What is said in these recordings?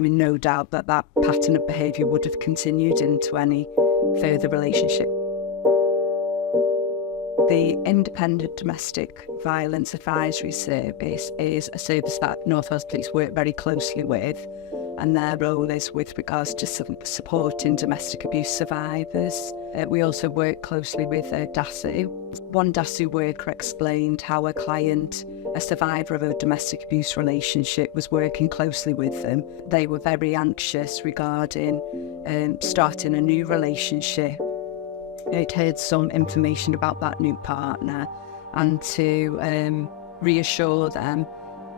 I mean, no doubt that that pattern of behaviour would have continued into any further relationship. The Independent Domestic Violence Advisory Service is a service that North Wales Police work very closely with, and their role is with regards to supporting domestic abuse survivors. We also work closely with DASU. One DASU worker explained how a client, a survivor of a domestic abuse relationship, was working closely with them. They were very anxious regarding starting a new relationship. They'd heard some information about that new partner, and to reassure them,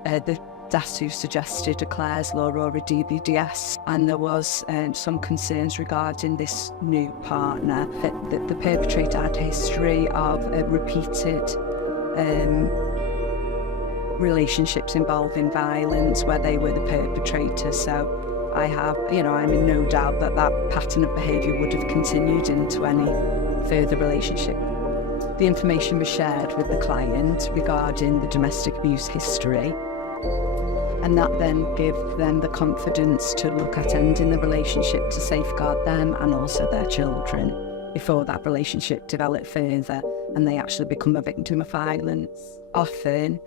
the DASU suggested a Clare's law or a DBDS, and there was some concerns regarding this new partner. That the perpetrator had a history of repeated relationships involving violence where they were the perpetrator. So I'm in no doubt that that pattern of behaviour would have continued into any further relationship. The information was shared with the client regarding the domestic abuse history, and that then gave them the confidence to look at ending the relationship to safeguard them and also their children before that relationship developed further and they actually become a victim of violence. Often,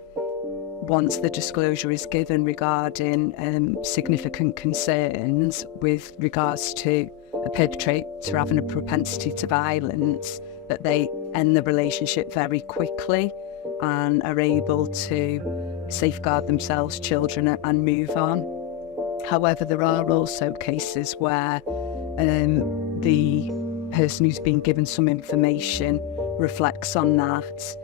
once the disclosure is given regarding significant concerns with regards to a perpetrator having a propensity to violence, that they end the relationship very quickly and are able to safeguard themselves, children, and move on. However, there are also cases where the person who's been given some information reflects on that,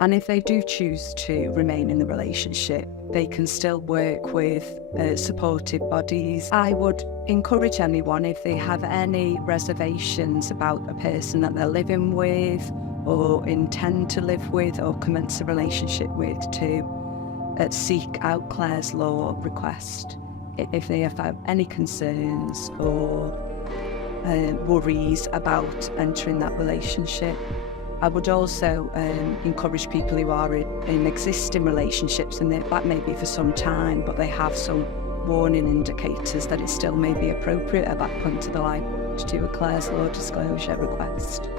and if they do choose to remain in the relationship, they can still work with supportive bodies. I would encourage anyone, if they have any reservations about a person that they're living with or intend to live with or commence a relationship with, to seek out Clare's law request if they have any concerns or worries about entering that relationship. I would also encourage people who are in existing relationships, and that may be for some time, but they have some warning indicators that it still may be appropriate at that point of the line to do a Clare's law disclosure request.